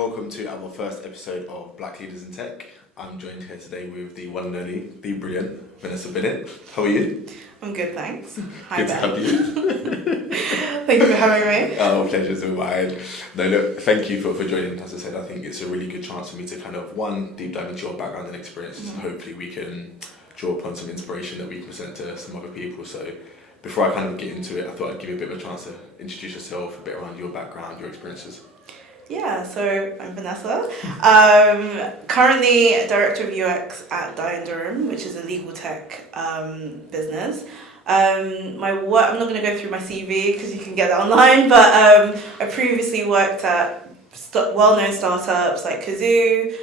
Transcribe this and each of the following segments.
welcome to our first episode of Black Leaders in Tech. I'm joined here today with the one and only, the brilliant Venessa Bennett. How are you? I'm good, thanks. Hi, Good Ben. to have you. Thank you for having me. Oh, pleasure's all mine. No, look, thank you for joining. As I said, I think it's a really good chance for me to kind of, one, deep dive into your background and experiences, and hopefully we can draw upon some inspiration that we can present to some other people. So before I kind of get into it, I thought I'd give you a bit of a chance to introduce yourself, a bit around your background, your experiences. Yeah, so I'm Venessa. Currently Director of UX at Dye Durham, which is a legal tech business. My work, I'm not going to go through my CV because you can get that online, but I previously worked at well-known startups like Kazoo,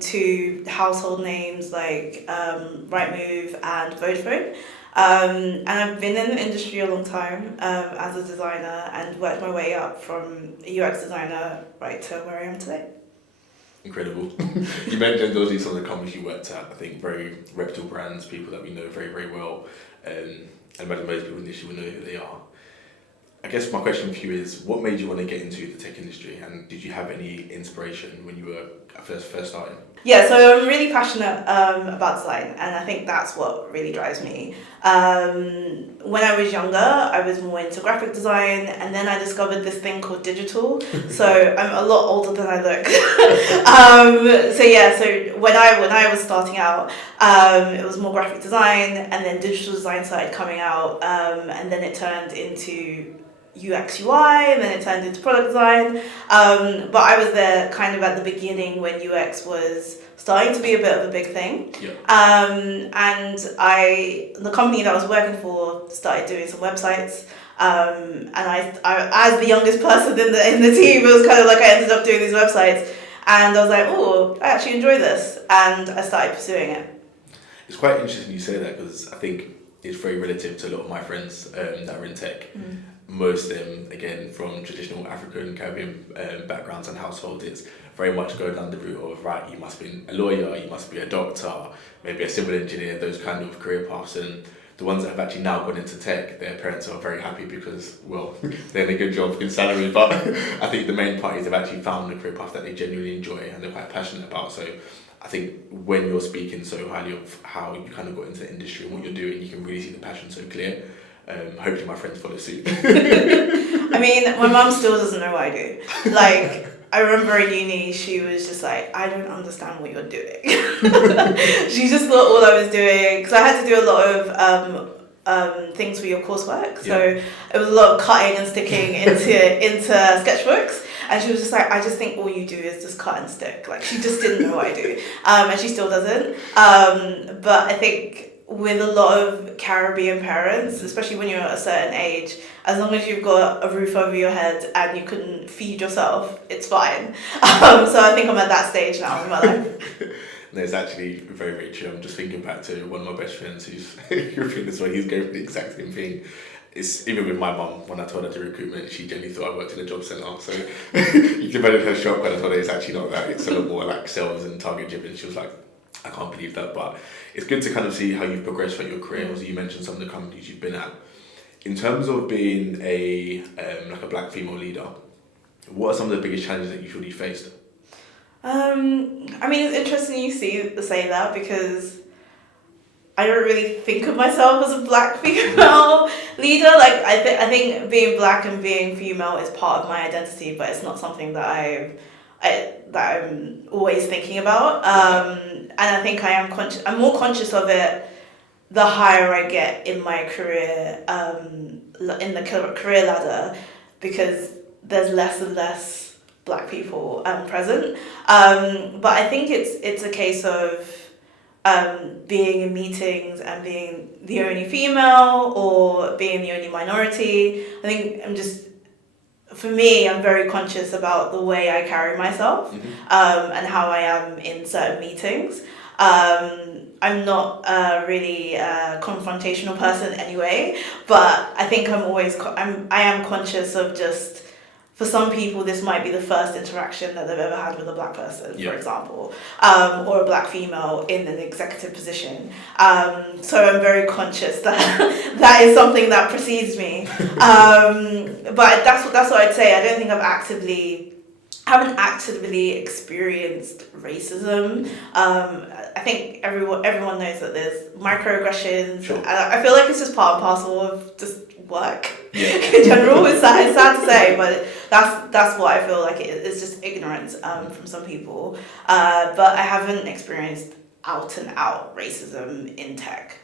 to household names like Rightmove and Vodafone. And I've been in the industry a long time as a designer and worked my way up from a UX designer right to where I am today. Incredible. You mentioned those are some of the companies you worked at, I think very reputable brands, people that we know very, very well. And I imagine most people in the industry will know who they are. I guess my question for you is, what made you want to get into the tech industry, and did you have any inspiration when you were first starting? Yeah, so I'm really passionate about design, and I think that's what really drives me. When I was younger, I was more into graphic design, and then I discovered this thing called digital. So I'm a lot older than I look. So when I was starting out, it was more graphic design, and then digital design started coming out, and then it turned into UX UI, and then it turned into product design. But I was there kind of at the beginning when UX was starting to be a bit of a big thing. Yeah. And the company that I was working for started doing some websites. And I as the youngest person in the team, it was kind of like I ended up doing these websites. And I was like, oh, I actually enjoy this. And I started pursuing it. It's quite interesting you say that, because I think it's very relative to a lot of my friends that are in tech. Most of them, again, from traditional African, Caribbean backgrounds and households, it's very much going down the route of, right, you must be a lawyer, you must be a doctor, maybe a civil engineer, those kind of career paths. And the ones that have actually now gone into tech, their parents are very happy because, well, they're in a good job in salary. But I think the main part is they've actually found a career path that they genuinely enjoy and they're quite passionate about. So I think when you're speaking so highly of how you kind of got into the industry and what you're doing, you can really see the passion so clear. Hopefully my friends follow suit. I mean, my mum still doesn't know what I do. Like, I remember in uni, she was just like, I don't understand what you're doing. She just thought all I was doing, because I had to do a lot of things for your coursework. So it was a lot of cutting and sticking into sketchbooks. And she was just like, I just think all you do is just cut and stick. Like, she just didn't know what I do. And she still doesn't. But I think with a lot of Caribbean parents, especially when you're at a certain age, as long as you've got a roof over your head and you can feed yourself, it's fine. So I think I'm at that stage now in my life. No, it's actually very, very true. I'm just thinking back to one of my best friends who's European as well. He's going through the exact same thing. It's even with my mum, when I told her to recruitment, she generally thought I worked in a job centre. So you can imagine her shock when I told her it's actually not that. It's a lot more like sales and target driven. She was like, I can't believe that. But it's good to kind of see how you've progressed throughout your career. Also, you mentioned some of the companies you've been at. In terms of being a black female leader, what are some of the biggest challenges that you feel you faced? I mean, it's interesting you say that, because I don't really think of myself as a black female leader. Like, I think being black and being female is part of my identity, but it's not something that I'm always thinking about. And I think I'm more conscious of it the higher I get in my career, in the career ladder, because there's less and less black people present. But I think it's a case of being in meetings and being the only female or being the only minority. I think I'm very conscious about the way I carry myself, and how I am in certain meetings. I'm not a really confrontational person anyway, but I think I am conscious of just, for some people, this might be the first interaction that they've ever had with a black person, for example, or a black female in an executive position. So I'm very conscious that that is something that precedes me. But that's what I'd say. I don't think I've actively haven't actively experienced racism. I think everyone knows that there's microaggressions. Sure. And I feel like it's just part and parcel of just work Yeah. in general. It's sad to say, but that's what I feel like it's just ignorance from some people. But I haven't experienced out and out racism in tech.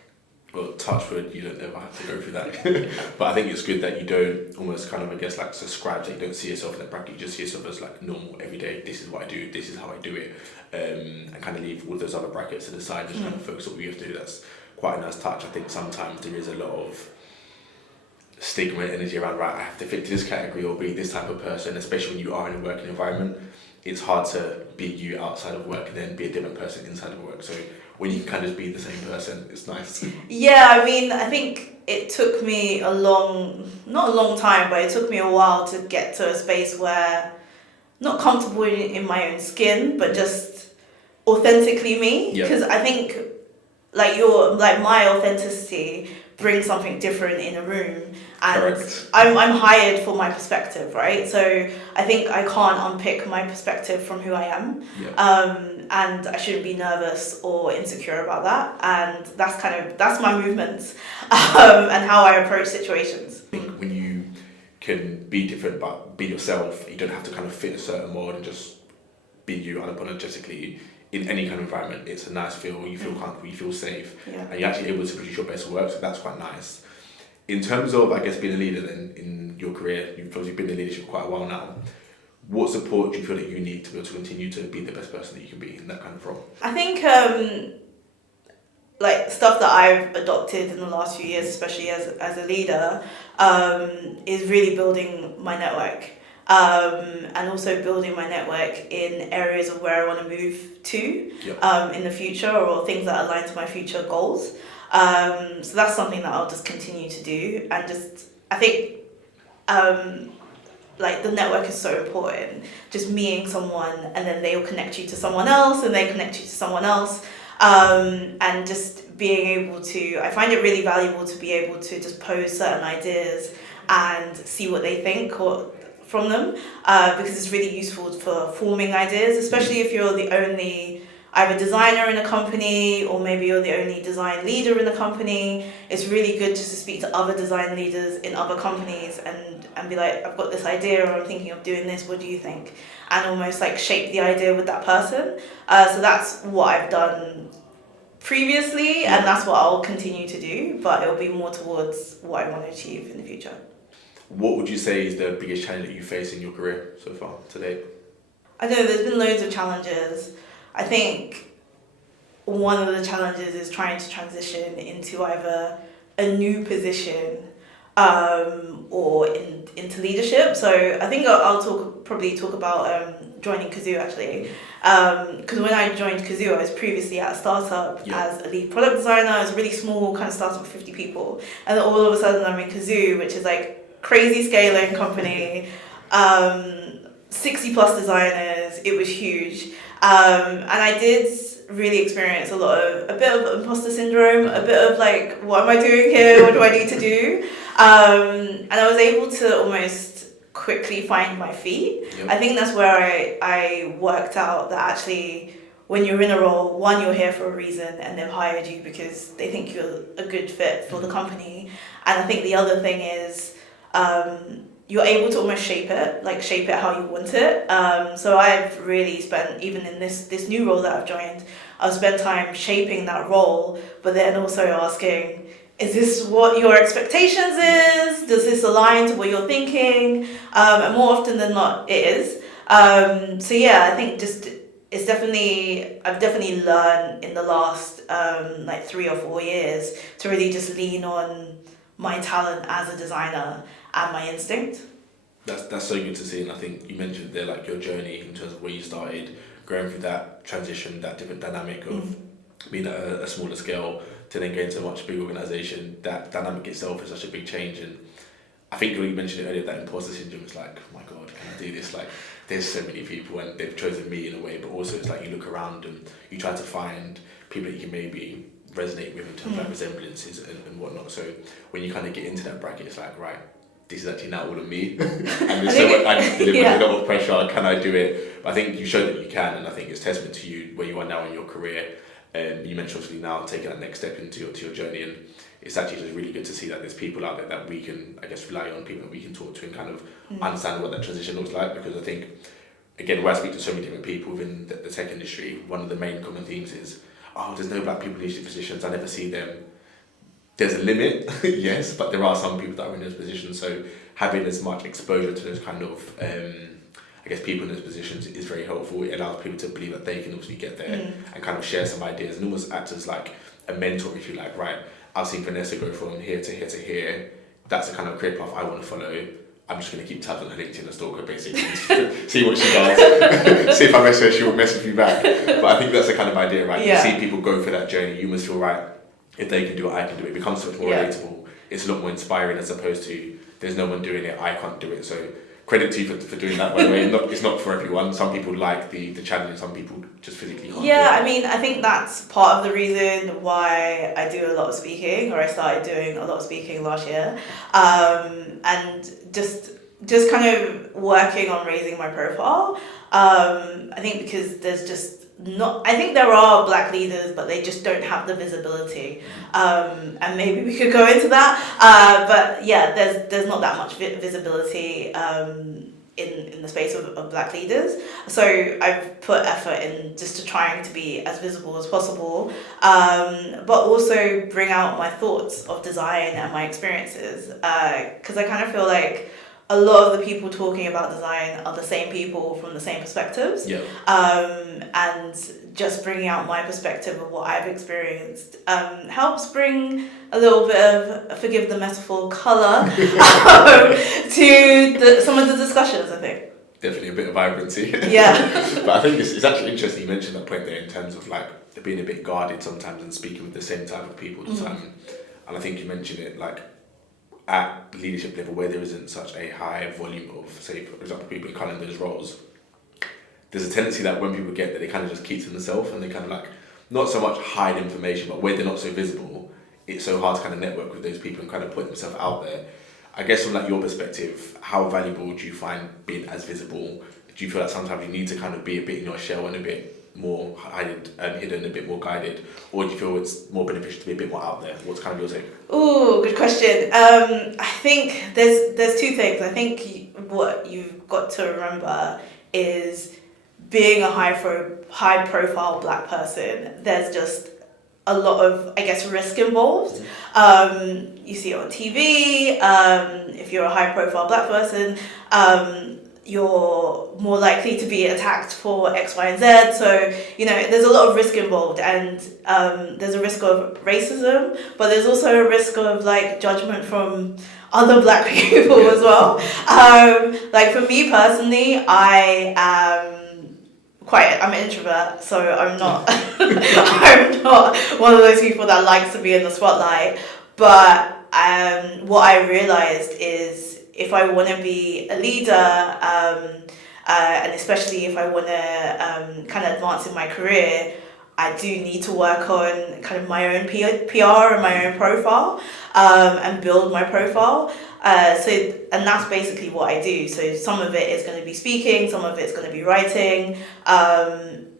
Well, touch wood, you don't ever have to go through that. But I think it's good that you don't almost kind of, I guess, like subscribe to it. You don't see yourself in that bracket. You just see yourself as like normal, everyday. This is what I do. This is how I do it. And kind of leave all those other brackets to the side. Just kind of focus on what you have to do. That's quite a nice touch. I think sometimes there is a lot of stigma and energy around, right, I have to fit to this category or be this type of person, especially when you are in a working environment. It's hard to be you outside of work and then be a different person inside of work. So when you can kind of be the same person, it's nice. Yeah, I mean, I think it took me not a long time, but it took me a while to get to a space where not comfortable in my own skin, but just authentically me. Because I think like my authenticity brings something different in a room, and Correct. I'm hired for my perspective, right? So I think I can't unpick my perspective from who I am. And I shouldn't be nervous or insecure about that. And that's my movements and how I approach situations. I think when you can be different but be yourself, you don't have to kind of fit a certain mold and just be you unapologetically in any kind of environment. It's a nice feel, you feel comfortable, you feel safe, and you're actually able to produce your best work, so that's quite nice. In terms of, I guess, being a leader then in your career, you've obviously been in leadership for quite a while now. What support do you feel that you need to be able to continue to be the best person that you can be in that kind of role? I think like stuff that I've adopted in the last few years, especially as a leader, is really building my network. And also building my network in areas of where I want to move to in the future, or things that align to my future goals. So that's something that I'll just continue to do. And just, I think like the network is so important. Just meeting someone and then they'll connect you to someone else and they connect you to someone else. And just being able to, I find it really valuable to be able to just pose certain ideas and see what they think from them, because it's really useful for forming ideas, especially if you're the only either designer in a company or maybe you're the only design leader in a company. It's really good just to speak to other design leaders in other companies and be like, I've got this idea, or I'm thinking of doing this, what do you think? And almost like shape the idea with that person. So that's what I've done previously, and that's what I'll continue to do, but it'll be more towards what I want to achieve in the future. What would you say is the biggest challenge that you face in your career so far to date? I know there's been loads of challenges. I think one of the challenges is trying to transition into either a new position or into leadership. So I think I'll probably talk about joining Kazoo actually. Because when I joined Kazoo, I was previously at a startup as a lead product designer. It was a really small kind of startup with 50 people. And then all of a sudden I'm in Kazoo, which is like crazy scaling company, 60 plus designers. It was huge. And I did really experience a bit of imposter syndrome, a bit of like, what am I doing here? What do I need to do? And I was able to almost quickly find my feet. I think that's where I worked out that actually when you're in a role, one, you're here for a reason and they've hired you because they think you're a good fit for the company. And I think the other thing is you're able to almost shape it how you want it. So I've really spent, even in this new role that I've joined, I've spent time shaping that role, but then also asking, is this what your expectations is? Does this align to what you're thinking? And more often than not, it is. So yeah, I think I've definitely learned in the last 3 or 4 years to really just lean on my talent as a designer and my instinct. That's so good to see, and I think you mentioned there like your journey in terms of where you started, going through that transition, that different dynamic of being at a smaller scale to then getting to a much bigger organisation. That dynamic itself is such a big change, and I think when you mentioned it earlier, that imposter syndrome is like, oh my god, can I do this? Like, there's so many people and they've chosen me in a way, but also it's like you look around and you try to find people that you can maybe resonate with in terms of like resemblances and whatnot. So when you kind of get into that bracket, it's like, right, this is actually now all of me. And there's so much, I deliver a lot of pressure, can I do it? But I think you showed that you can, and I think it's testament to you where you are now in your career. You mentioned obviously now taking that next step into your journey, and it's actually just really good to see that there's people out there that we can, I guess, rely on, people that we can talk to and kind of understand what that transition looks like. Because I think, again, where I speak to so many different people within the tech industry, one of the main common themes is, oh, there's no black people in leadership positions, I never see them. There's a limit, yes, but there are some people that are in those positions, so having as much exposure to those kind of, I guess, people in those positions is very helpful. It allows people to believe that they can obviously get there and kind of share some ideas and almost act as like a mentor, if you like, right? I've seen Venessa go from here to here to here. That's the kind of career path I want to follow. I'm just going to keep tabs on her LinkedIn and stalk her, basically. See what she does. See if I message her, she will message me back. But I think that's the kind of idea, right? You see people go for that journey, you must feel, right, if they can do it, I can do it. It becomes so much more relatable. It's a lot more inspiring as opposed to, there's no one doing it, I can't do it. So credit to you for doing that, by the way. It's not for everyone. Some people like the challenge, some people just physically can't do it. I mean, I think that's part of the reason why I do a lot of speaking, or I started doing a lot of speaking last year. And just kind of working on raising my profile. I think because there's just I think there are black leaders, but they just don't have the visibility. And maybe we could go into that. But yeah, there's not that much visibility in the space of black leaders. So I've put effort in just to trying to be as visible as possible, but also bring out my thoughts of design and my experiences. Because I kind of feel like a lot of the people talking about design are the same people from the same perspectives. Yeah. And just bringing out my perspective of what I've experienced helps bring a little bit of, forgive the metaphor, colour to some of the discussions, I think. Definitely a bit of vibrancy. Yeah. But I think it's actually interesting you mentioned that point there in terms of like being a bit guarded sometimes and speaking with the same type of people all the time. And I think you mentioned it like at leadership level where there isn't such a high volume of, say, for example, people in kind of those roles, there's a tendency that when people get there, they kind of just keep to themselves and they kind of like, not so much hide information, but where they're not so visible, it's so hard to kind of network with those people and kind of put themselves out there. I guess from like your perspective, how valuable do you find being as visible? Do you feel like sometimes you need to kind of be a bit in your shell and a bit more hidden, a bit more guided, or do you feel it's more beneficial to be a bit more out there? What's kind of your take? Ooh, good question. I think there's two things. I think what you've got to remember is being a high profile black person, there's just a lot of, I guess, risk involved. You see it on TV. If you're a high profile black person, you're more likely to be attacked for X, Y, and Z. So, there's a lot of risk involved, and there's a risk of racism, but there's also a risk of like judgment from other black people as well. Like for me personally, I'm an introvert, so I'm not I'm not one of those people that likes to be in the spotlight. But what I realized is if I want to be a leader, and especially if I want to kind of advance in my career, I do need to work on kind of my own PR and my own profile, and build my profile. And that's basically what I do. So some of it is going to be speaking, some of it's going to be writing.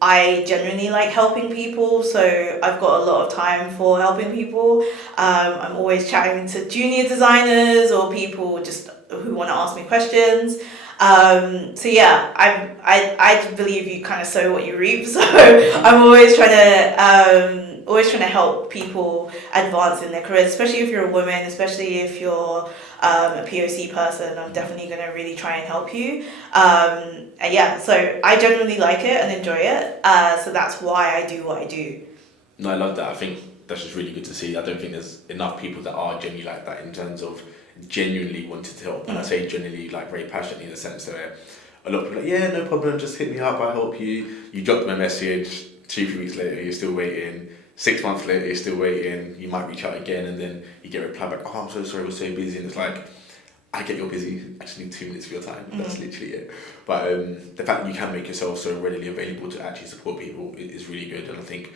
I genuinely like helping people, so I've got a lot of time for helping people. I'm always chatting to junior designers or people just who want to ask me questions. So yeah, I believe you kind of sow what you reap. So I'm always trying to help people advance in their careers, especially if you're a woman, especially if you're a POC person. I'm definitely going to really try and help you. And yeah, so I genuinely like it and enjoy it. So that's why I do what I do. No, I love that. I think that's just really good to see. I don't think there's enough people that are genuinely like that in terms of genuinely wanted to help. And I say genuinely like very passionately in the sense that a lot of people are like, yeah, no problem, just hit me up, I'll help you. You drop them a message, 2-3 weeks later, you're still waiting. 6 months later, you're still waiting. You might reach out again and then you get a reply back, oh, I'm so sorry, we're so busy. And it's like, I get you're busy, I just need 2 minutes of your time. That's literally it. But the fact that you can make yourself so readily available to actually support people is really good. And I think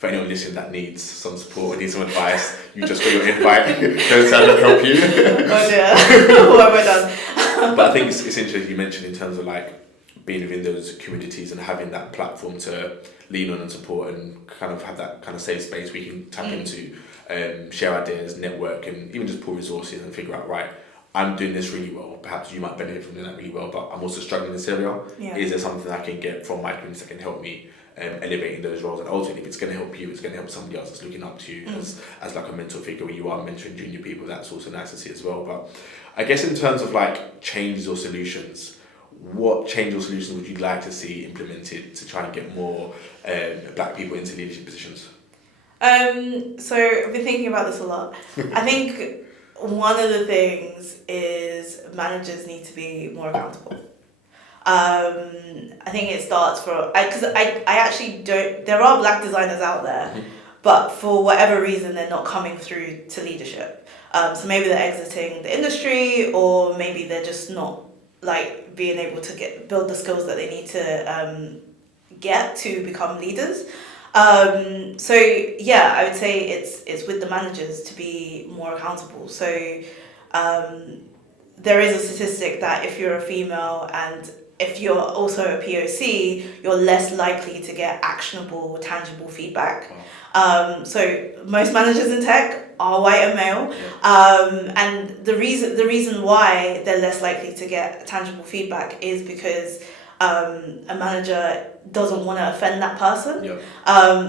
for anyone listening that needs some support or needs some advice, you just got your invite. Don't say I don't help you. Oh dear, what have I done? But I think it's interesting you mentioned in terms of like being within those communities and having that platform to lean on and support and kind of have that kind of safe space we can tap into, share ideas, network, and even just pull resources and figure out, right, I'm doing this really well. Perhaps you might benefit from doing that really well, but I'm also struggling in this area. Yeah. Is there something I can get from my community that can help me elevating those roles? And ultimately, if it's going to help you, it's going to help somebody else that's looking up to you as like a mentor figure where you are mentoring junior people. That's also nice to see as well. But I guess in terms of like changes or solutions, what change or solutions would you like to see implemented to try and get more black people into leadership positions? So I've been thinking about this a lot. I think one of the things is managers need to be more accountable. I think it starts because I actually don't, there are black designers out there, but for whatever reason they're not coming through to leadership. So maybe they're exiting the industry, or maybe they're just not like being able to build the skills that they need to get to become leaders. So yeah, I would say it's with the managers to be more accountable. So there is a statistic that if you're a female and if you're also a POC, you're less likely to get actionable, tangible feedback. So most managers in tech are white and male, and the reason why they're less likely to get tangible feedback is because a manager doesn't want to offend that person.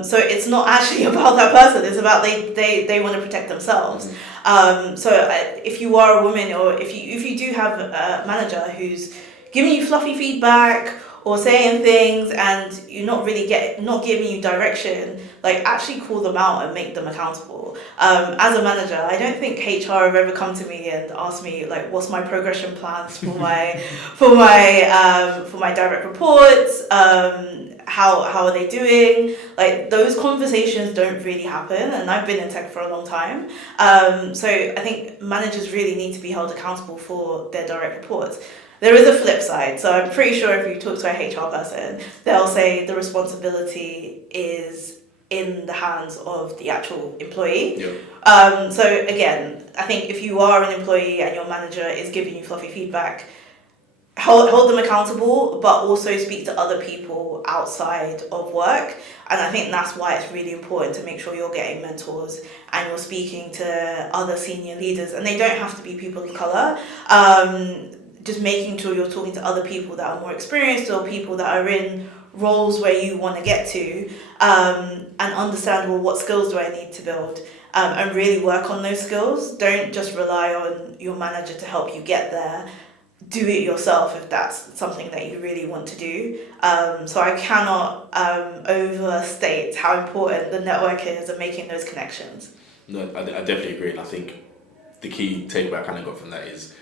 So it's not actually about that person, it's about they want to protect themselves. So if you are a woman, or if you do have a manager who's giving you fluffy feedback or saying things and you're not giving you direction, like actually call them out and make them accountable. As a manager, I don't think HR have ever come to me and asked me like, what's my progression plans for my for my direct reports, how are they doing? Like those conversations don't really happen, and I've been in tech for a long time. So I think managers really need to be held accountable for their direct reports. There is a flip side, so I'm pretty sure if you talk to a HR person, they'll say the responsibility is in the hands of the actual employee. So again, I think if you are an employee and your manager is giving you fluffy feedback, hold them accountable, but also speak to other people outside of work. And I think that's why it's really important to make sure you're getting mentors and you're speaking to other senior leaders, and they don't have to be people of color. Just making sure you're talking to other people that are more experienced or people that are in roles where you want to get to, and understand, well, what skills do I need to build, and really work on those skills. Don't just rely on your manager to help you get there. Do it yourself if that's something that you really want to do. So I cannot overstate how important the network is and making those connections. No, I definitely agree, and I think the key takeaway I kind of got from that is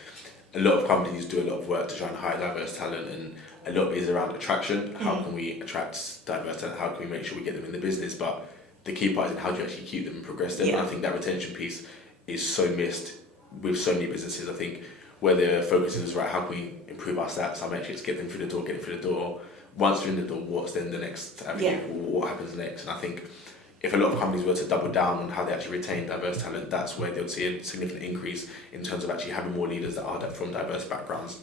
a lot of companies do a lot of work to try and hire diverse talent, and a lot is around attraction. How can we attract diverse talent? How can we make sure we get them in the business? But the key part is how do you actually keep them and progress them? And I think that retention piece is so missed with so many businesses. I think where the focus is, right, how can we improve our stats, our metrics, get them through the door. Once they're in the door, what's then the next avenue? What happens next? And I think if a lot of companies were to double down on how they actually retain diverse talent, that's where they'll see a significant increase in terms of actually having more leaders that are from diverse backgrounds.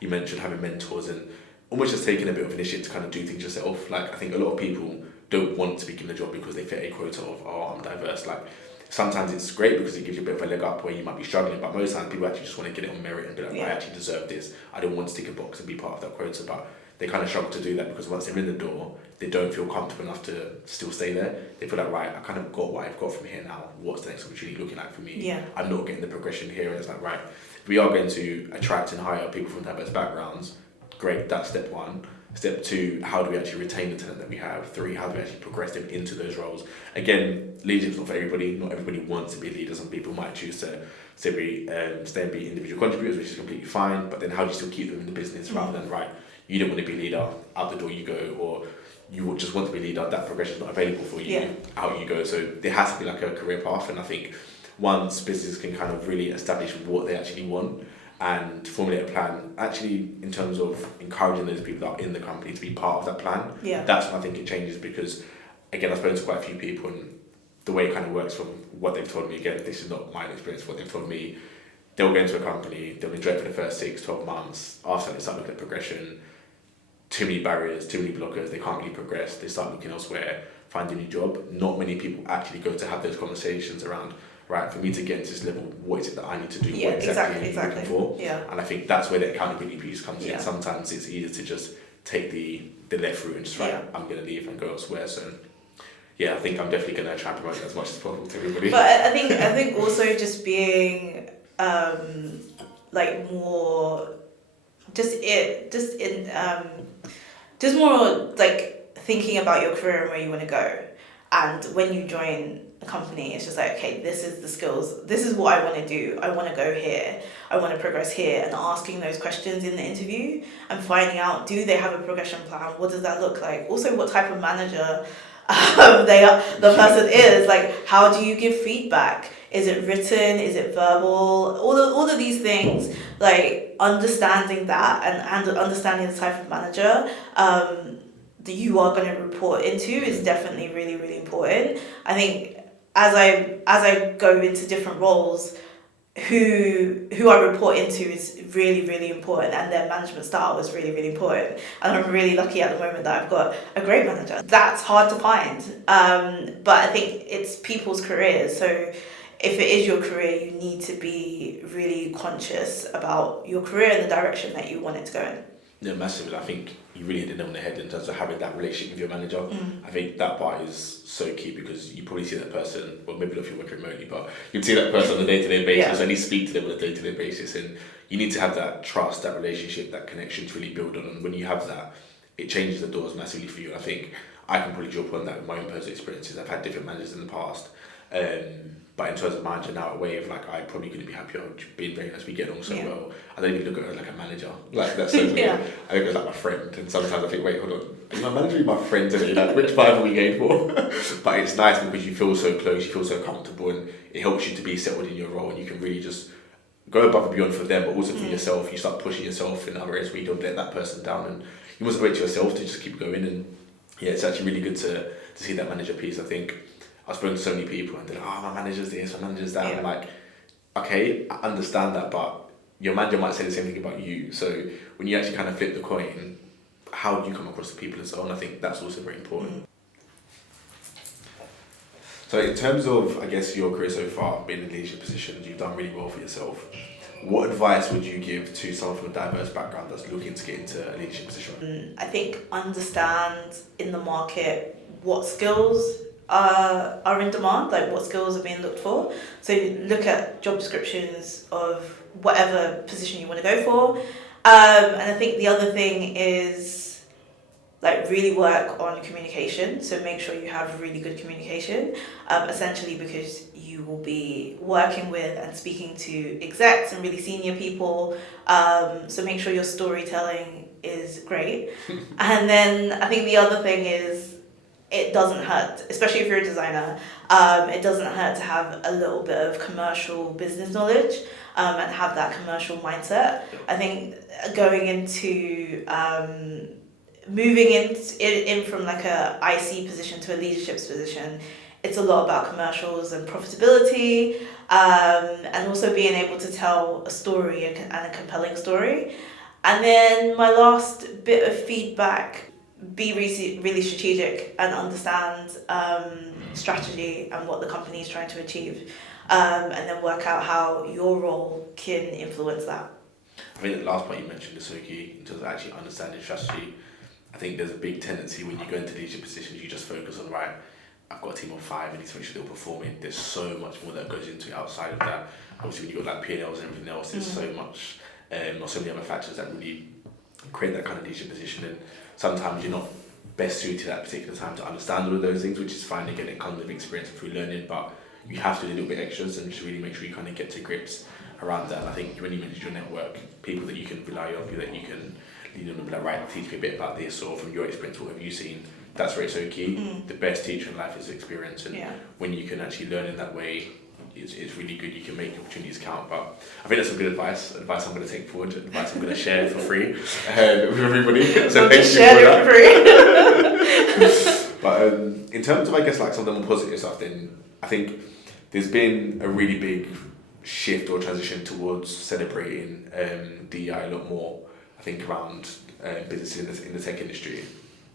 You mentioned having mentors and almost just taking a bit of initiative to kind of do things yourself. Like, I think a lot of people don't want to be given a job because they fit a quota of, oh, I'm diverse. Like, sometimes it's great because it gives you a bit of a leg up where you might be struggling, but most times people actually just want to get it on merit and be like, I actually deserve this. I don't want to tick a box and be part of that quota, but they kind of struggle to do that because once they're in the door, they don't feel comfortable enough to still stay there. They feel like, right, I kind of got what I've got from here now. What's the next opportunity looking like for me? I'm not getting the progression here. And it's like, right, if we are going to attract and hire people from diverse backgrounds, great, that's step one. Step two, how do we actually retain the talent that we have? Three, how do we actually progress them into those roles? Again, leadership's not for everybody. Not everybody wants to be leaders. Some people might choose to stay and be individual contributors, which is completely fine. But then how do you still keep them in the business rather than, right, you don't want to be leader, out the door you go, or you just want to be leader, that progression is not available for you, out you go. So there has to be like a career path, and I think once businesses can kind of really establish what they actually want and formulate a plan, actually in terms of encouraging those people that are in the company to be part of that plan, that's when I think it changes, because again, I've spoken to quite a few people, and the way it kind of works from what they've told me, again, this is not my experience, what they've told me, they'll go into a company, they'll enjoy it for the first 6-12 months, after that they start looking at progression, too many barriers, too many blockers, they can't really progress, they start looking elsewhere, find a new job. Not many people actually go to have those conversations around, right, for me to get into this level, what is it that I need to do, what exactly am I looking for? Yeah. And I think that's where the accountability piece comes Yeah. in. Sometimes it's easier to just take the left route and just I'm going to leave and go elsewhere. So yeah, I think I'm definitely going to try and promote it as much as possible to everybody. But I think also just being like more just more like thinking about your career and where you want to go. And when you join a company, it's just like, okay, this is the skills, this is what I want to do, I want to go here, I want to progress here, and asking those questions in the interview and finding out, do they have a progression plan, what does that look like, also what type of manager the person is, like how do you give feedback, is it written, is it verbal, all of these things, like understanding that and understanding the type of manager that you are going to report into is definitely really, really important. I think as I go into different roles, who I report into is really, really important, and their management style is really, really important. And I'm really lucky at the moment that I've got a great manager. That's hard to find, but I think it's people's careers. So if it is your career, you need to be really conscious about your career and the direction that you want it to go in. Yeah, massively. I think you really hit the nail on the head in terms of having that relationship with your manager. I think that part is so key, because you probably see that person, well, maybe not if you work remotely, but you see that person on a day-to-day basis, at least speak to them on a day-to-day basis, and you need to have that trust, that relationship, that connection to really build on. And when you have that, it changes the doors massively for you. And I think I can probably draw upon that with my own personal experiences. I've had different managers in the past, but in terms of manager now, a way of like, I'm probably going to be happier being very nice, we get along so well. I don't even look at her like a manager. Like, that's so weird. I look at her like my friend, and sometimes I think, wait, hold on, are you my manager or are you my friend? Like, which vibe are we going for? But it's nice because you feel so close, you feel so comfortable, and it helps you to be settled in your role, and you can really just go above and beyond for them, but also for yourself. You start pushing yourself in other areas where you don't let that person down, and you must wait to yourself to just keep going. And yeah, it's actually really good to see that manager piece. I think I've spoken to so many people and they're like, my manager's this, my manager's that. I'm like, okay, I understand that, but your manager might say the same thing about you. So when you actually kind of flip the coin, how do you come across the people and so on? I think that's also very important. So in terms of, I guess, your career so far, being in leadership positions, you've done really well for yourself. What advice would you give to someone from a diverse background that's looking to get into a leadership position? I think understand in the market what skills are in demand, like what skills are being looked for. So look at job descriptions of whatever position you want to go for. And I think the other thing is like really work on communication. So make sure you have really good communication, essentially because you will be working with and speaking to execs and really senior people. So make sure your storytelling is great. And then I think the other thing is, it doesn't hurt, especially if you're a designer, it doesn't hurt to have a little bit of commercial business knowledge and have that commercial mindset. I think going into, moving in from like a IC position to a leadership position, it's a lot about commercials and profitability, and also being able to tell a story and a compelling story. And then my last bit of feedback, be really strategic and understand strategy and what the company is trying to achieve, and then work out how your role can influence that. I think the last part you mentioned is so key in terms of actually understanding strategy. I think there's a big tendency when you go into leadership positions, you just focus on, right, I've got a team of 5, I need to make sure they're performing. There's so much more that goes into it outside of that. Obviously when you've got like P&Ls and everything else, there's so much, or so many other factors that really create that kind of leadership position. And sometimes you're not best suited at that particular time to understand all of those things, which is fine. Again, it comes with experience and through learning, but you have to do a little bit extras and just really make sure you kind of get to grips around that. And I think when you manage your network, people that you can rely on, people that you can lean on and be like, right, teach me a bit about this, or from your experience, what have you seen? That's where it's so key. The best teacher in life is experience, and when you can actually learn in that way, it's really good. You can make opportunities count. But I think that's some good advice I'm going to take forward, advice I'm going to share for free with everybody. So thank you for that. For free. But But in terms of, I guess, like some of the more positive stuff, then I think there's been a really big shift or transition towards celebrating DEI a lot more. I think around businesses in the tech industry.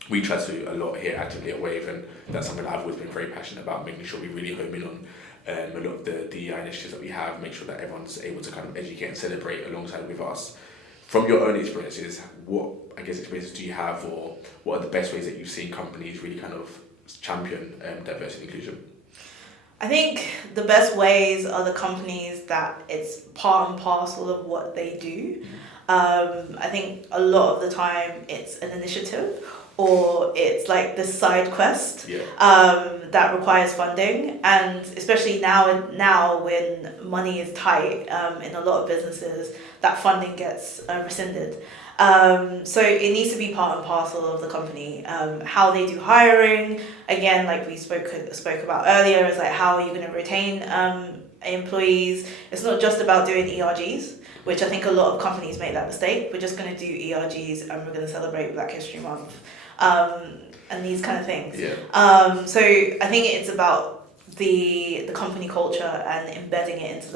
We try to do a lot here actively at Wave, and that's something that I've always been very passionate about, making sure we really home in on a lot of the DEI initiatives that we have, make sure that everyone's able to kind of educate and celebrate alongside with us. From your own experiences, what, I guess, experiences do you have, or what are the best ways that you've seen companies really kind of champion diversity and inclusion? I think the best ways are the companies that it's part and parcel of what they do. I think a lot of the time it's an initiative, or it's like this side quest that requires funding, and especially now when money is tight in a lot of businesses, that funding gets rescinded. So it needs to be part and parcel of the company. How they do hiring, again, like we spoke about earlier, is like how are you going to retain employees? It's not just about doing ERGs, which I think a lot of companies make that mistake. We're just going to do ERGs and we're going to celebrate Black History Month and these kind of things. So I think it's about the company culture and embedding it into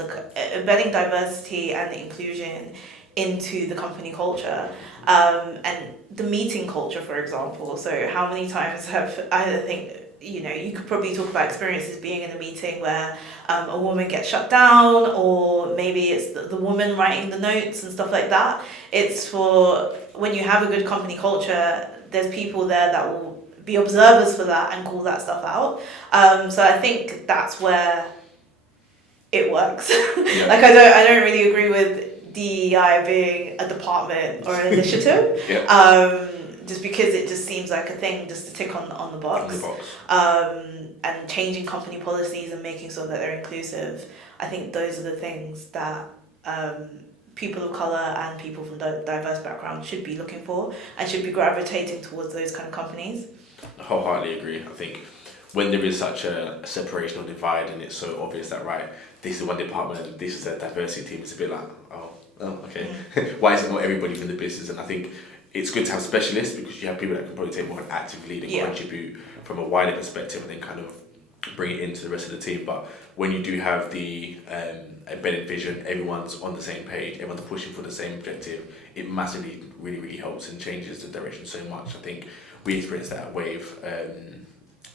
embedding diversity and inclusion into the company culture, and the meeting culture, for example. So how many times I think, you could probably talk about experiences being in a meeting where a woman gets shut down, or maybe it's the woman writing the notes and stuff like that. It's for when you have a good company culture, there's people there that will be observers for that and call that stuff out. So I think that's where it works. Yeah. Like I don't really agree with DEI being a department or an initiative. Just because it just seems like a thing just to tick on the box. And changing company policies and making sure that they're inclusive. I think those are the things that people of colour and people from diverse backgrounds should be looking for and should be gravitating towards those kind of companies. I wholeheartedly agree. I think when there is such a separation or divide, and it's so obvious that, right, this is one department and this is a diversity team, it's a bit like, oh okay. Why is it not everybody from the business? And I think it's good to have specialists, because you have people that can probably take more of an active lead and contribute from a wider perspective, and then kind of bring it into the rest of the team. But when you do have the embedded vision, everyone's on the same page, everyone's pushing for the same objective, it massively really helps and changes the direction so much. I think we experienced that at Wave.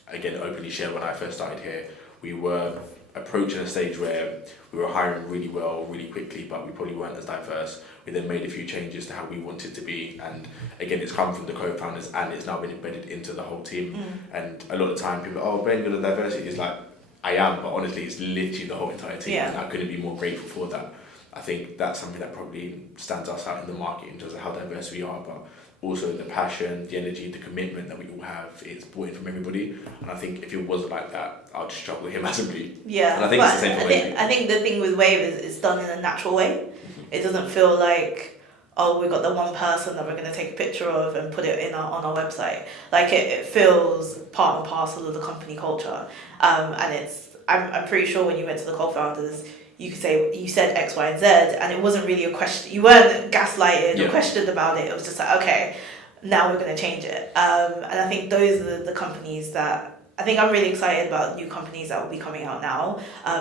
Again, openly share, when I first started here, we were approaching a stage where we were hiring really well, really quickly, but we probably weren't as diverse. We then made a few changes to how we wanted to be, and again, it's come from the co-founders and it's now been embedded into the whole team. And a lot of the time people are, oh, Ben, you're the diversity. It's like, I am, but honestly it's literally the whole entire team, and I couldn't be more grateful for that. I think that's something that probably stands us out in the market in terms of how diverse we are, but also the passion, the energy, the commitment that we all have is brought in from everybody. And I think if it wasn't like that, I'd struggle here massively. Yeah, and I think it's the same for Wave. I think the thing with Wave is it's done in a natural way. It doesn't feel like, oh, we've got the one person that we're going to take a picture of and put it on our website. Like it feels part and parcel of the company culture. And I'm pretty sure when you went to the co-founders, you could say, you said X, Y, and Z, and it wasn't really a question. You weren't gaslighted or questioned about it. It was just like, okay, now we're going to change it. And I think those are the companies that, I think I'm really excited about new companies that will be coming out now,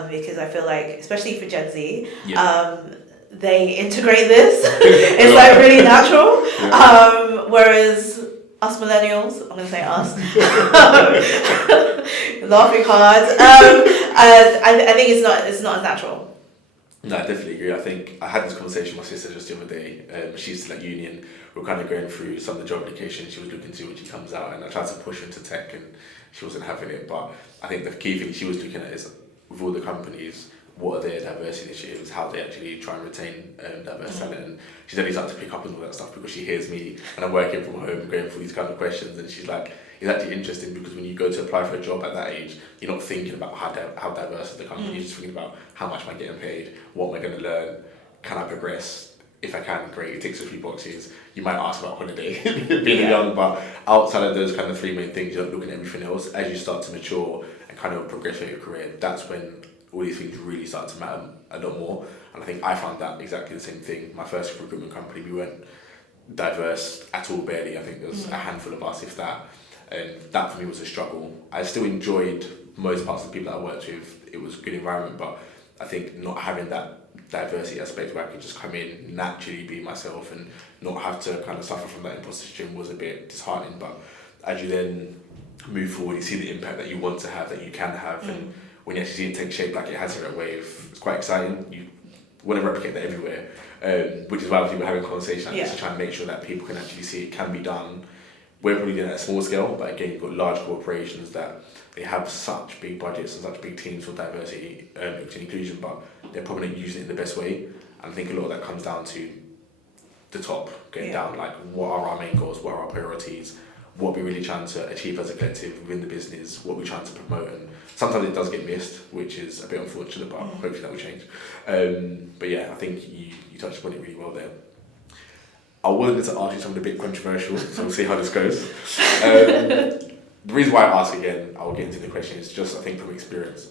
because I feel like, especially for Gen Z, they integrate this. It's like really natural. Whereas us millennials, I'm going to say us, laughing hard, I think it's not as natural. No, I definitely agree. I think I had this conversation with my sister just the other day. She's still at uni, and we're kind of going through some of the job applications she was looking to when she comes out, and I tried to push her into tech and she wasn't having it. But I think the key thing she was looking at is, with all the companies, what are their diversity initiatives, how they actually try and retain diverse talent. And she's only started to pick up on all that stuff because she hears me and I'm working from home going through these kind of questions, and she's like, it's actually interesting because when you go to apply for a job at that age, you're not thinking about how diverse is the company, you're just thinking about how much am I getting paid, what am I going to learn, can I progress? If I can, great, it ticks a few boxes. You might ask about holiday, being young, but outside of those kind of three main things, you're not looking at everything else. As you start to mature and kind of progress in your career, that's when all these things really start to matter a lot more. And I think I found that exactly the same thing. My first recruitment company, we weren't diverse at all, barely. I think there was a handful of us, if that. and that for me was a struggle. I still enjoyed most parts of the people that I worked with. It was a good environment, but I think not having that diversity aspect where I could just come in, naturally be myself and not have to kind of suffer from that imposter syndrome was a bit disheartening. But as you then move forward, you see the impact that you want to have, that you can have, and when you actually see it take shape like it has here at Wave, it's quite exciting. You want to replicate that everywhere, which is why we're having a conversation like this to try and make sure that people can actually see it can be done. We're probably doing it at a small scale, but again, you've got large corporations that they have such big budgets and such big teams for diversity, equity and inclusion, but they're probably not using it in the best way. And I think a lot of that comes down to the top, getting down, like what are our main goals, what are our priorities, what we're really trying to achieve as a collective within the business, what we're trying to promote. And sometimes it does get missed, which is a bit unfortunate, but hopefully that will change. But yeah, I think you touched upon it really well there. I wanted to ask you something a bit controversial, so we'll see how this goes. The reason why I ask again, I'll get into the question, is just I think from experience,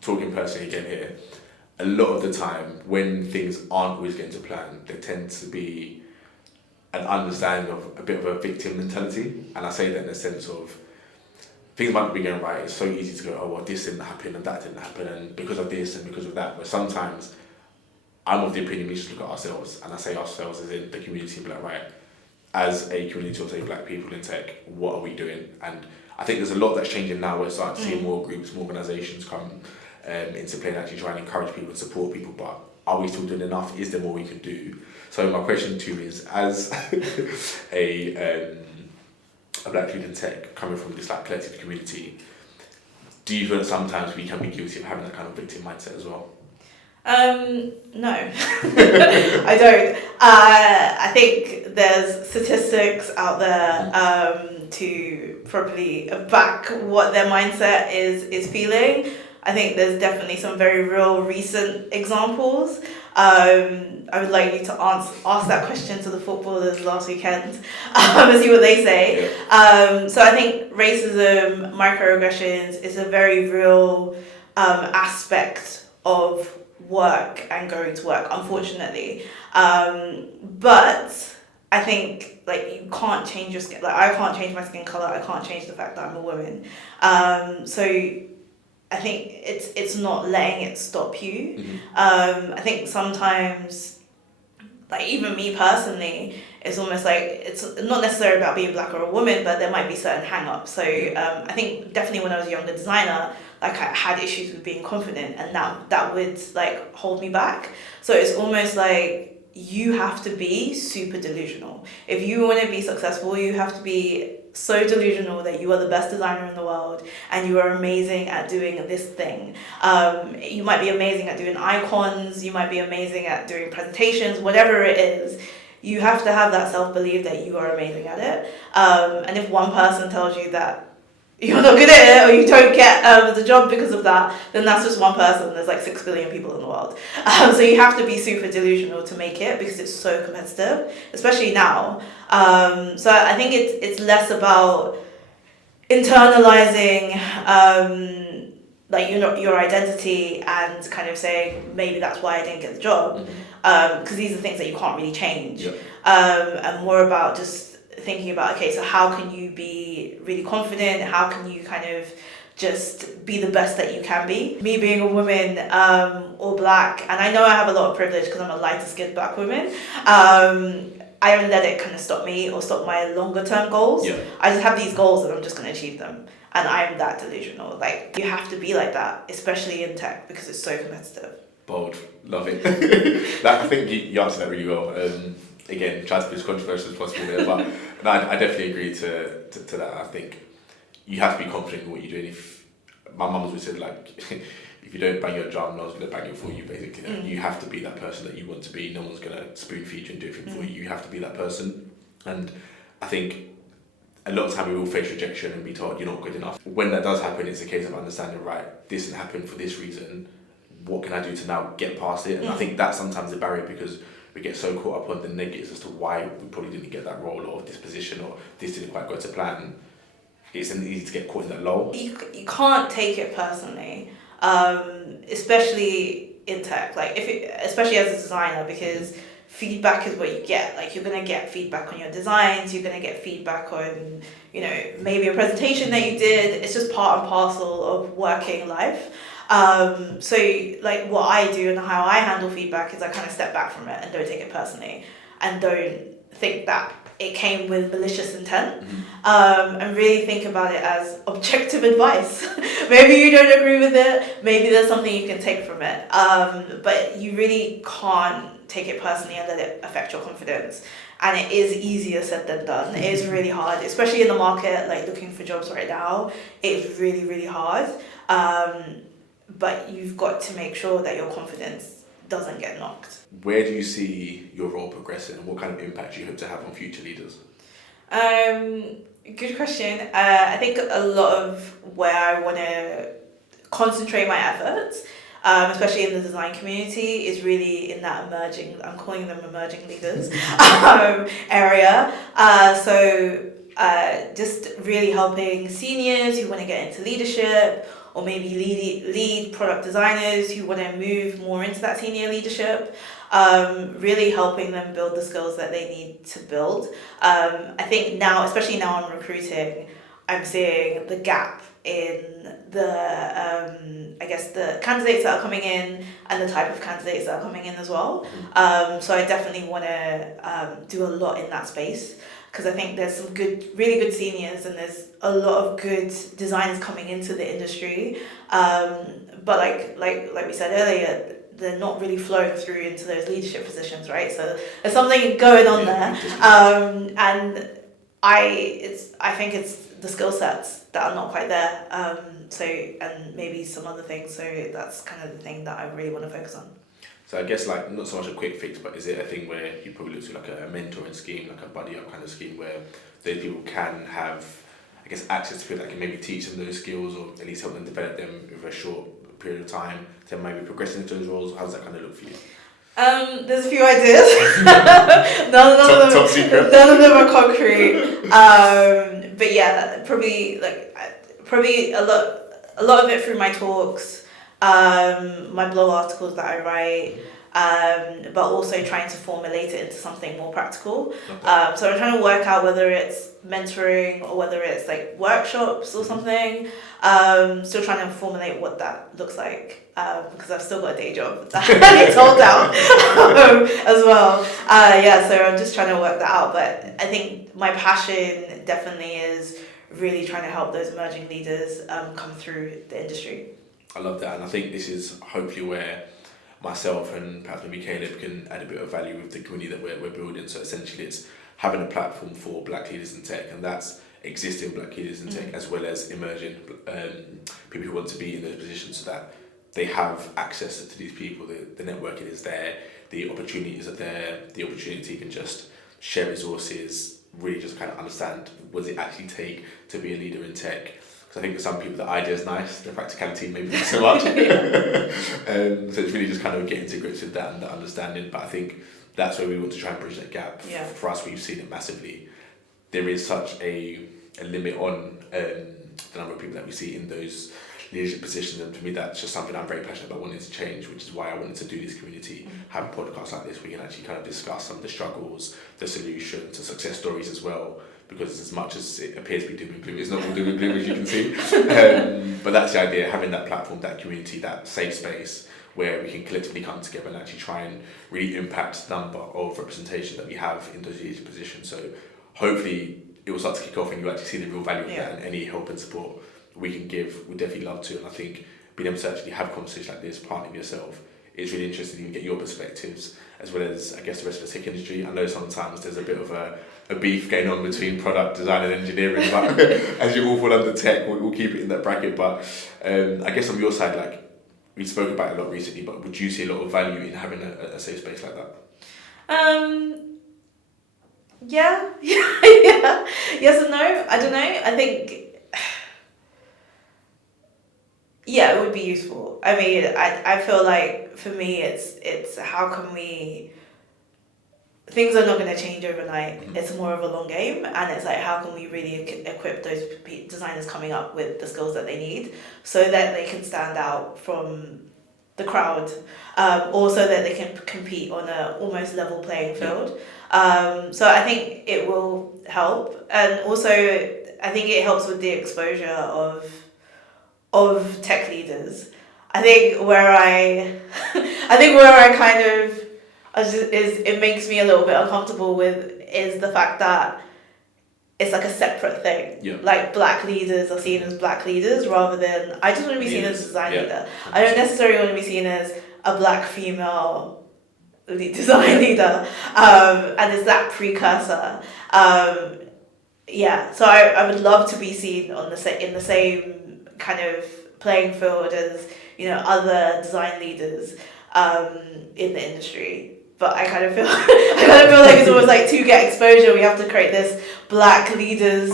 talking personally again here, a lot of the time when things aren't always getting to plan, there tends to be an understanding of a bit of a victim mentality. And I say that in the sense of things might not be going right. It's so easy to go, oh, well, this didn't happen and that didn't happen, and because of this and because of that. But sometimes I'm of the opinion we should look at ourselves, and I say ourselves as in the community, and be like, right, as a community of, say, black people in tech, what are we doing? And I think there's a lot that's changing now. We're starting to see more groups, more organisations come into play and actually try and encourage people and support people, but are we still doing enough? Is there more we can do? So my question to you is, as a black people in tech coming from this like collective community, do you feel that sometimes we can be guilty of having that kind of victim mindset as well? No, I don't. I think there's statistics out there to probably back what their mindset is feeling. I think there's definitely some very real recent examples. I would like you to ask that question to the footballers last weekend and see what they say. So I think racism, microaggressions is a very real aspect of work and going to work, unfortunately. But I think like you can't change your skin. Like I can't change my skin color. I can't change the fact that I'm a woman. So I think it's not letting it stop you. I think sometimes, like even me personally, it's almost like it's not necessarily about being black or a woman, but there might be certain hang-ups. So I think definitely when I was a younger designer, like I had issues with being confident, and that would like hold me back. So it's almost like you have to be super delusional. If you want to be successful, you have to be so delusional that you are the best designer in the world and you are amazing at doing this thing. You might be amazing at doing icons, you might be amazing at doing presentations, whatever it is. You have to have that self-belief that you are amazing at it. And if one person tells you that you're not good at it or you don't get the job because of that, then that's just one person. There's like 6 billion people in the world. So you have to be super delusional to make it because it's so competitive, especially now. So I think it's less about internalizing like your identity and kind of saying maybe that's why I didn't get the job, because these are things that you can't really change. And more about just thinking about, okay, so how can you be really confident? How can you kind of just be the best that you can be? Me being a woman or black, and I know I have a lot of privilege because I'm a lighter skinned black woman, I don't let it kind of stop me or stop my longer term goals. I just have these goals and I'm just going to achieve them. And I'm that delusional. Like, you have to be like that, especially in tech, because it's so competitive. Bold. Love it. I think you answered that really well. Again, try to be as controversial as possible there, but no, I definitely agree to that. I think you have to be confident in what you're doing. If my mum always said, like, if you don't bang your drum, no one's going to bang it for you, basically. You have to be that person that you want to be. No one's going to spoon feed you and do everything for you. You have to be that person. And I think a lot of time we will face rejection and be told you're not good enough. When that does happen, it's a case of understanding, right, this didn't happen for this reason. What can I do to now get past it? And I think that's sometimes a barrier because we get so caught up on the negatives as to why we probably didn't get that role or this position or this didn't quite go to plan. It's easy to get caught in that lull. You can't take it personally, especially in tech. Like especially as a designer, because feedback is what you get. Like, you're going to get feedback on your designs, you're going to get feedback on, you know, maybe a presentation that you did. It's just part and parcel of working life. So like what I do and how I handle feedback is I kind of step back from it and don't take it personally and don't think that it came with malicious intent, and really think about it as objective advice. Maybe you don't agree with it, maybe there's something you can take from it, but you really can't take it personally and let it affect your confidence. And it is easier said than done. It is really hard, especially in the market, like looking for jobs right now. It's really, really hard. But you've got to make sure that your confidence doesn't get knocked. Where do you see your role progressing, and what kind of impact do you hope to have on future leaders? Good question. I think a lot of where I want to concentrate my efforts, especially in the design community, is really in that emerging, I'm calling them emerging leaders, area. So just really helping seniors who want to get into leadership, or maybe lead product designers who want to move more into that senior leadership, really helping them build the skills that they need to build. I think now, especially now I'm recruiting, I'm seeing the gap in the, I guess, the candidates that are coming in and the type of candidates that are coming in as well. So I definitely want to do a lot in that space, because I think there's some really good seniors, and there's a lot of good designers coming into the industry. But like we said earlier, they're not really flowing through into those leadership positions, right? So there's something going on there. And I think it's the skill sets that are not quite there. And maybe some other things. So that's kind of the thing that I really want to focus on. So I guess, like, not so much a quick fix, but is it a thing where you probably look to like a mentoring scheme, like a buddy up kind of scheme, where those people can have, I guess, access to people that can maybe teach them those skills, or at least help them develop them over a short period of time to maybe progress into those roles? How does that kind of look for you? There's a few ideas. Top secret. None of them are concrete. But yeah, probably a lot of it through my talks, my blog articles that I write, but also trying to formulate it into something more practical. Okay. So I'm trying to work out whether it's mentoring or whether it's like workshops or something. Still trying to formulate what that looks like, because I've still got a day job that I need to hold down as well. So I'm just trying to work that out. But I think my passion definitely is really trying to help those emerging leaders come through the industry. I love that, and I think this is hopefully where myself and perhaps maybe Caleb can add a bit of value with the community that we're building. So essentially it's having a platform for black leaders in tech, and that's existing black leaders in tech as well as emerging people who want to be in those positions, so that they have access to these people. The networking is there, the opportunities are there, the opportunity can just share resources, really just kind of understand what does it actually take to be a leader in tech. I think for some people the idea is nice, the practicality maybe not so much. So it's really just kind of getting to grips with that and that understanding. But I think that's where we want to try and bridge that gap. Yeah. For us, we've seen it massively. There is such a limit on the number of people that we see in those leadership positions, and for me that's just something I'm very passionate about wanting to change, which is why I wanted to do this community, have a podcast like this where we can actually kind of discuss some of the struggles, the solutions, the success stories as well. Because as much as it appears to be doom and gloom, it's not all doom and gloom, as you can see. But that's the idea, having that platform, that community, that safe space where we can collectively come together and actually try and really impact the number of representation that we have in those leadership positions. So hopefully it will start to kick off and you actually see the real value of that, and any help and support we can give, we'd definitely love to. And I think being able to actually have conversations like this, partnering with yourself, it's really interesting to get your perspectives, as well as, I guess, the rest of the tech industry. I know sometimes there's a bit of a beef going on between product design and engineering, but as you all fall under tech, we'll keep it in that bracket. But I guess on your side, like, we spoke about it a lot recently, but would you see a lot of value in having a safe space like that? Yeah. Yes and no. I don't know. I think, yeah, it would be useful. I mean, I feel like for me, it's how can we. Things are not going to change overnight. It's more of a long game, and it's like how can we really equip those designers coming up with the skills that they need, so that they can stand out from the crowd, or so that they can compete on a almost level playing field. So I think it will help, and also I think it helps with the exposure of tech leaders. I think where I kind of it makes me a little bit uncomfortable with is the fact that it's like a separate thing. Yeah. Like black leaders are seen as black leaders rather than I just want to be seen as a design leader. 100%. I don't necessarily want to be seen as a black female design leader. And it's that precursor. So I would love to be seen in the same kind of playing field as, you know, other design leaders in the industry. But I kind of feel like it's almost like to get exposure we have to create this black leaders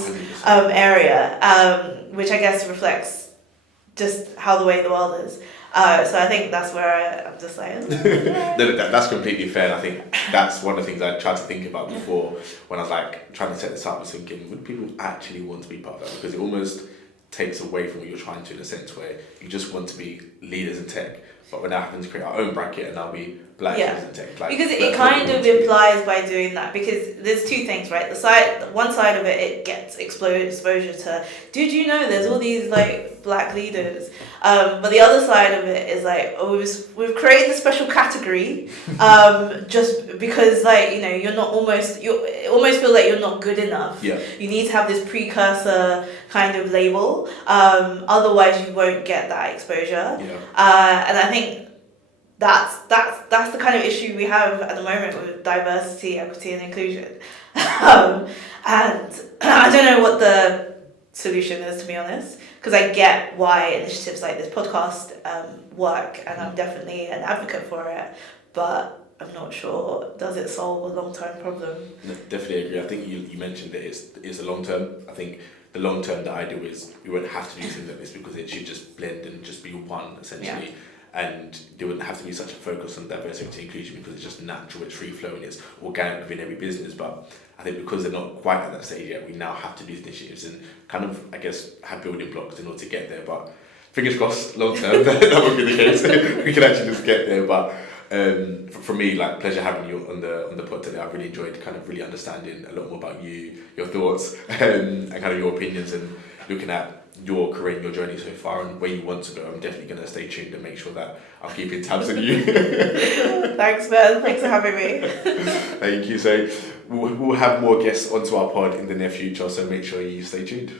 area, which I guess reflects just how the way the world is. So I think that's where I'm just like... No, that's completely fair. And I think that's one of the things I tried to think about before when I was like trying to set this up. I was thinking, would people actually want to be part of that? Because it almost takes away from what you're trying to, in a sense where you just want to be leaders in tech, but we're now having to create our own bracket and now be black leaders in tech. Like, because it kind of implies by doing that, because there's two things, right? One side of it gets exposure to, did you know there's all these like black leaders? But the other side of it is like, we've created a special category just because, like, you know, you almost feel like you're not good enough. Yeah. You need to have this precursor kind of label, otherwise you won't get that exposure. Yeah. And I think that's the kind of issue we have at the moment with diversity, equity, and inclusion. And I don't know what the solution is, to be honest, because I get why initiatives like this podcast work, and I'm definitely an advocate for it, but I'm not sure, does it solve a long-term problem? No, definitely agree. I think you mentioned that it's a long-term. I think the long-term, the ideal is we won't have to do things like this because it should just blend and just be one, essentially. Yeah. And there wouldn't have to be such a focus on diversity and inclusion because it's just natural, it's free-flowing, it's organic within every business. But I think because they're not quite at that stage yet, we now have to do initiatives and kind of, I guess, have building blocks in order to get there. But fingers crossed, long-term, that will be the case. We can actually just get there. But for me, like, pleasure having you on the pod today. I've really enjoyed kind of really understanding a lot more about you, your thoughts, and kind of your opinions, and looking at your career and your journey so far and where you want to go. I'm definitely going to stay tuned and make sure that I'm keeping tabs on you. Thanks, Ben. Thanks for having me. Thank you. So we'll have more guests onto our pod in the near future, so make sure you stay tuned.